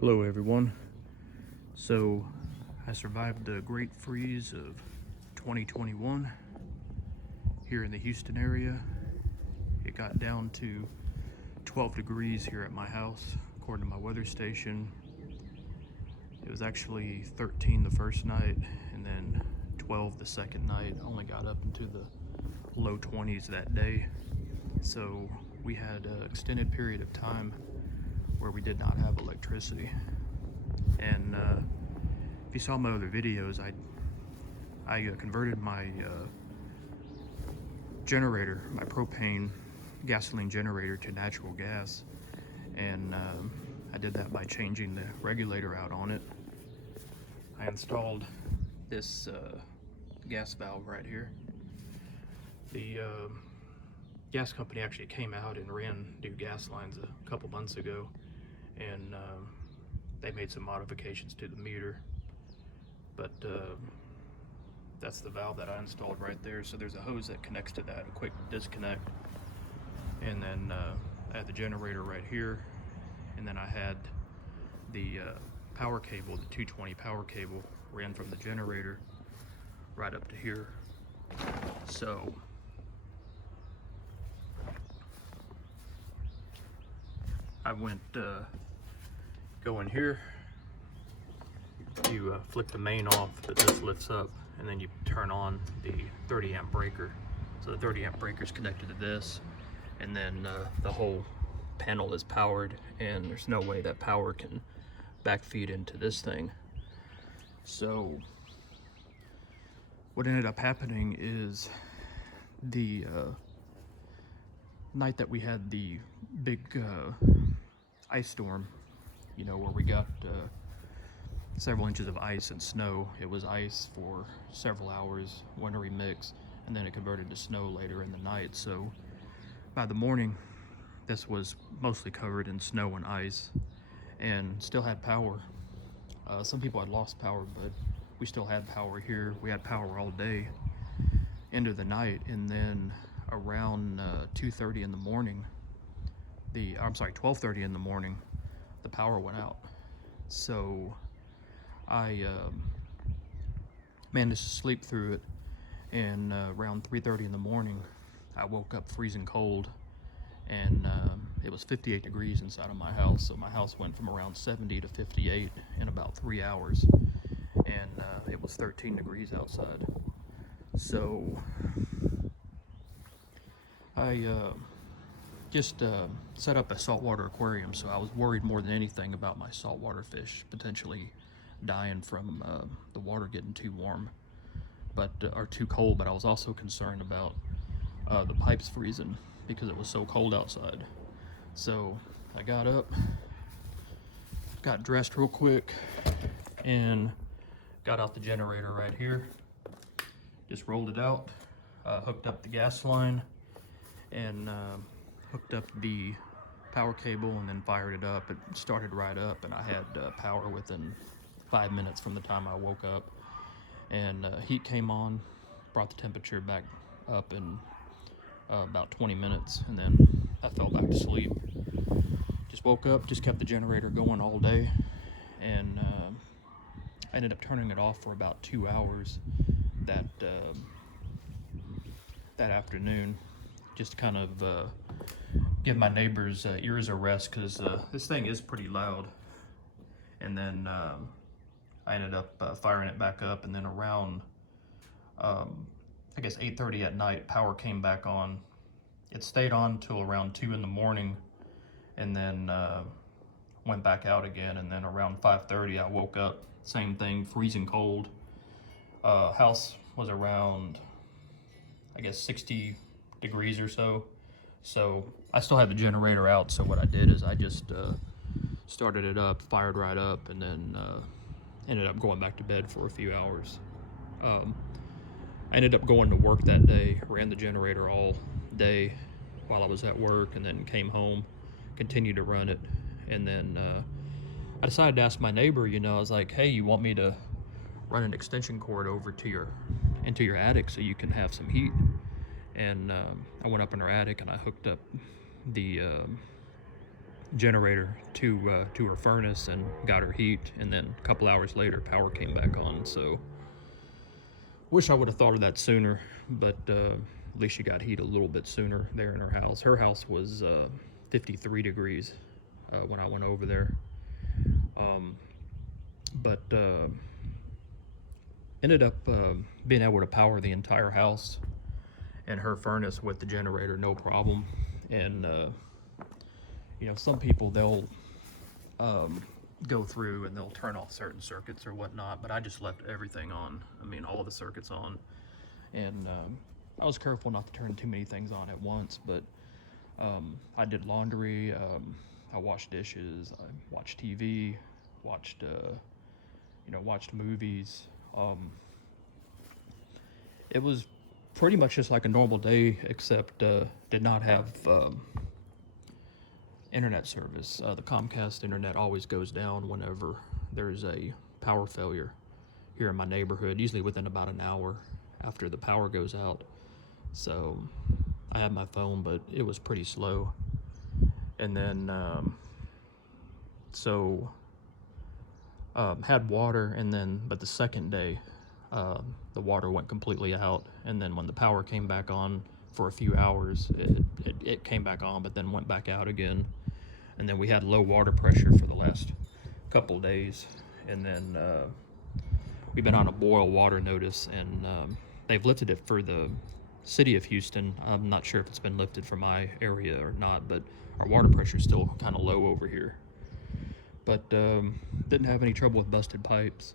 Hello everyone. So I survived the great freeze of 2021 here in the Houston area. It got down to 12 degrees here at my house according to my weather station. It was actually 13 the first night and then 12 the second night. Only got up into the low 20s that day. So we had an extended period of time where we did not have electricity. And if you saw my other videos, I converted my generator, my propane gasoline generator, to natural gas, and I did that by changing the regulator out on it. I installed this gas valve right here. The gas company actually came out and ran new gas lines a couple months ago, and they made some modifications to the meter, but that's the valve that I installed right there. So there's a hose that connects to that, a quick disconnect, and then I had the generator right here, and then I had the power cable, the 220 power cable, ran from the generator right up to here. So I went go in here, you flick the main off, but this lifts up, and then you turn on the 30 amp breaker. So the 30 amp breaker is connected to this, and then the whole panel is powered, and there's no way that power can backfeed into this thing. So what ended up happening is the night that we had the big ice storm, you know, where we got several inches of ice and snow. It was ice for several hours, wintry mix, and then it converted to snow later in the night. So by the morning, this was mostly covered in snow and ice and still had power. Some people had lost power, but we still had power here. We had power all day into the night, and then around 2:30 in the morning, 12:30 in the morning, the power went out. So I managed to sleep through it, and around 3:30 in the morning, I woke up freezing cold, and it was 58 degrees inside of my house. So my house went from around 70 to 58 in about 3 hours, and it was 13 degrees outside. So I just set up a saltwater aquarium. So I was worried more than anything about my saltwater fish potentially dying from the water getting too warm, or too cold. But I was also concerned about the pipes freezing because it was so cold outside. So I got up, got dressed real quick, and got out the generator right here. Just rolled it out, hooked up the gas line, and hooked up the power cable, and then fired it up. It started right up, and I had power within 5 minutes from the time I woke up. And heat came on, brought the temperature back up in about 20 minutes, and then I fell back to sleep. Just woke up, just kept the generator going all day, and I ended up turning it off for about 2 hours that afternoon, just to kind of give my neighbors' ears a rest, because this thing is pretty loud. And then I ended up firing it back up, and then around I guess 8:30 at night, power came back on. It stayed on till around 2 in the morning, and then went back out again. And then around 5:30 I woke up, same thing, freezing cold. House was around, I guess, 60 degrees or so. So I still had the generator out, so what I did is I just started it up, fired right up, and then ended up going back to bed for a few hours. I ended up going to work that day, ran the generator all day while I was at work, and then came home, continued to run it. And then I decided to ask my neighbor, you know, I was like, hey, you want me to run an extension cord over to into your attic so you can have some heat? And I went up in her attic and I hooked up the generator to her furnace and got her heat, and then a couple hours later power came back on. So wish I would have thought of that sooner, but at least she got heat a little bit sooner there in her house. Her house was 53 degrees when I went over there. But ended up being able to power the entire house and her furnace with the generator, no problem. And you know, some people, they'll go through and they'll turn off certain circuits or whatnot, but I just left everything on. I mean, all of the circuits on. And I was careful not to turn too many things on at once, but I did laundry, I washed dishes, I watched TV, watched watched movies. It was pretty much just like a normal day, except did not have internet service. The Comcast internet always goes down whenever there's a power failure here in my neighborhood, usually within about an hour after the power goes out. So I had my phone, but it was pretty slow. And then had water, and then but the second day the water went completely out, and then when the power came back on for a few hours, it came back on but then went back out again. And then we had low water pressure for the last couple days, and then we've been on a boil water notice, and they've lifted it for the city of Houston. I'm not sure if it's been lifted for my area or not, but our water pressure is still kind of low over here. But didn't have any trouble with busted pipes.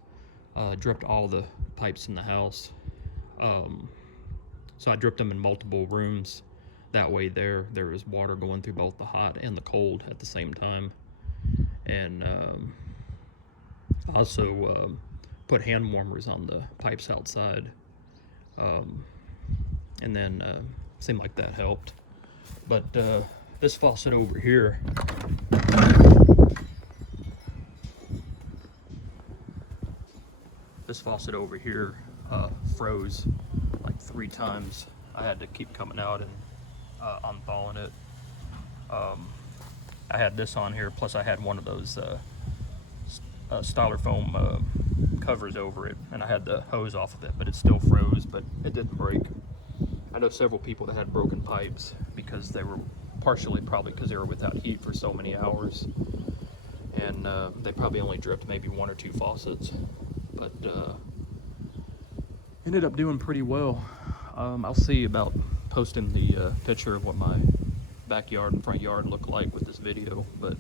Dripped all the pipes in the house. So I dripped them in multiple rooms. That way there is water going through both the hot and the cold at the same time. And also put hand warmers on the pipes outside. And then seemed like that helped. But this faucet over here, froze like 3 times. I had to keep coming out and unthawing it. I had this on here, plus I had one of those styrofoam covers over it, and I had the hose off of it, but it still froze, but it didn't break. I know several people that had broken pipes because they were partially probably because they were without heat for so many hours, and they probably only dripped maybe 1 or 2 faucets, but ended up doing pretty well. I'll see about posting the picture of what my backyard and front yard look like with this video, but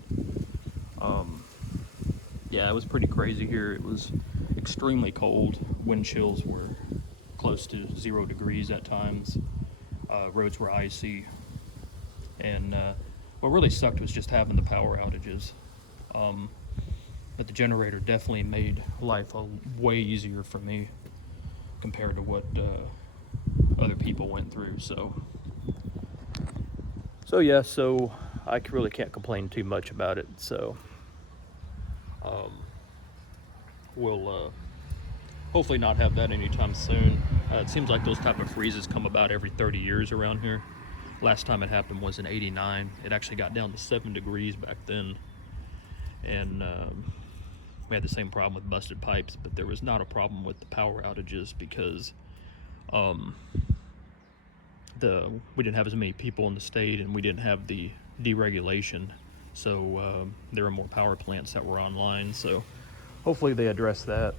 yeah, it was pretty crazy here. It was extremely cold. Wind chills were close to 0 degrees at times. Roads were icy, and what really sucked was just having the power outages. But the generator definitely made life way easier for me compared to what other people went through. So yeah, so I really can't complain too much about it. So we'll hopefully not have that anytime soon. It seems like those type of freezes come about every 30 years around here. Last time it happened was in '89. It actually got down to 7 degrees back then, and we had the same problem with busted pipes, but there was not a problem with the power outages because we didn't have as many people in the state, and we didn't have the deregulation, so there were more power plants that were online. So hopefully they address that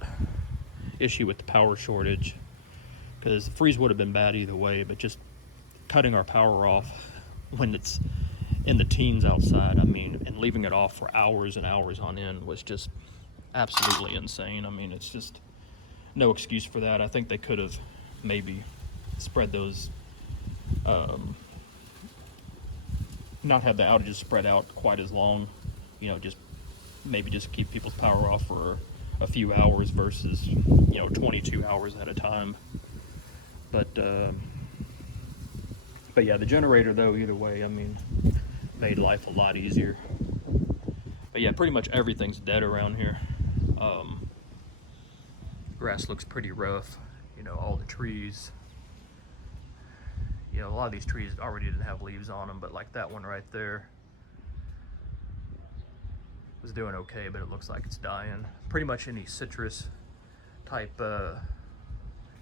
issue with the power shortage, because the freeze would have been bad either way, but just cutting our power off when it's in the teens outside, I mean, and leaving it off for hours and hours on end was just absolutely insane. I mean, it's just no excuse for that. I think they could have maybe spread those, not have the outages spread out quite as long, you know, just maybe just keep people's power off for a few hours versus, 22 hours at a time. But yeah, the generator though, either way, I mean, made life a lot easier. But yeah, pretty much everything's dead around here. Grass looks pretty rough, all the trees. A lot of these trees already didn't have leaves on them, but like that one right there, was doing okay, but it looks like it's dying. Pretty much any citrus type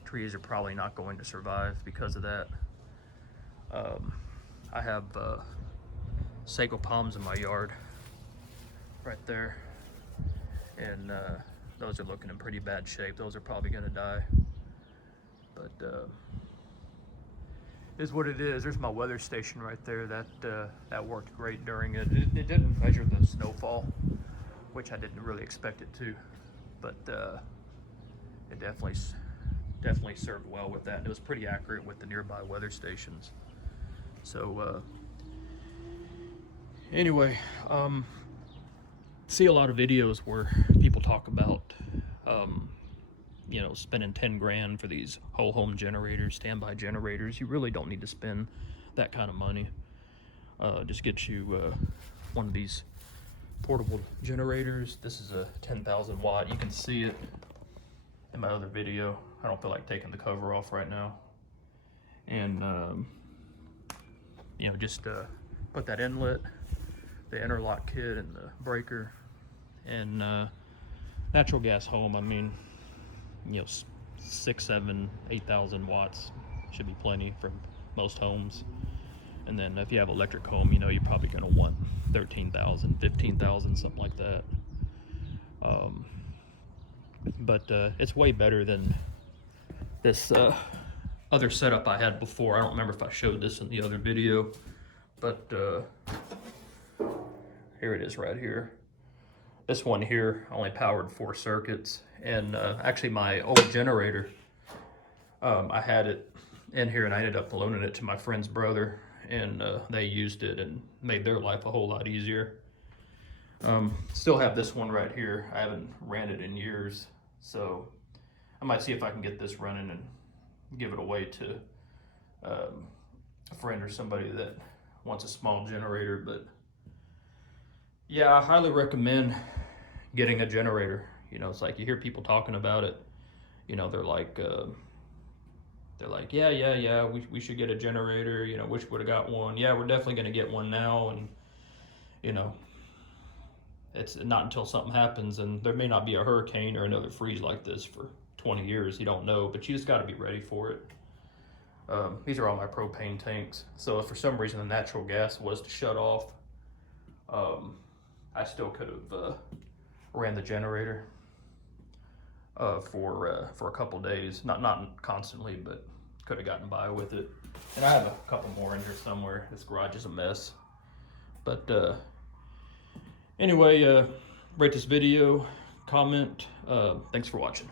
trees are probably not going to survive because of that. I have sago palms in my yard right there, and those are looking in pretty bad shape. Those are probably going to die, but is what it is. There's my weather station right there. That worked great during it. It didn't measure the snowfall, which I didn't really expect it to, but it definitely served well with that. It was pretty accurate with the nearby weather stations. So anyway, see a lot of videos where people talk about you know, spending 10 grand for these whole home generators, standby generators. You really don't need to spend that kind of money. Just get you one of these portable generators. This is a 10,000 watt. You can see it in my other video. I don't feel like taking the cover off right now. And you know, just put that inlet, the interlock kit, and the breaker, and natural gas home. I mean, you know, 6, 7, 8,000 watts should be plenty for most homes. And then if you have electric home, you know, you're probably going to want 13,000, 15,000, something like that. But it's way better than this other setup I had before. I don't remember if I showed this in the other video, but here it is right here. This one here only powered 4 circuits, and actually my old generator, I had it in here and I ended up loaning it to my friend's brother, and they used it and made their life a whole lot easier. Still have this one right here. I haven't ran it in years, so I might see if I can get this running and give it away to a friend or somebody that wants a small generator. But yeah, I highly recommend getting a generator. You know, it's like you hear people talking about it. You know, they're like, yeah, we should get a generator. You know, wish would have got one. Yeah, we're definitely going to get one now. And, you know, it's not until something happens, and there may not be a hurricane or another freeze like this for 20 years. You don't know, but you just got to be ready for it. These are all my propane tanks. So if for some reason the natural gas was to shut off, I still could have ran the generator for a couple days. Not constantly, but could have gotten by with it. And I have a couple more in here somewhere. This garage is a mess. But anyway, rate this video, comment. Thanks for watching.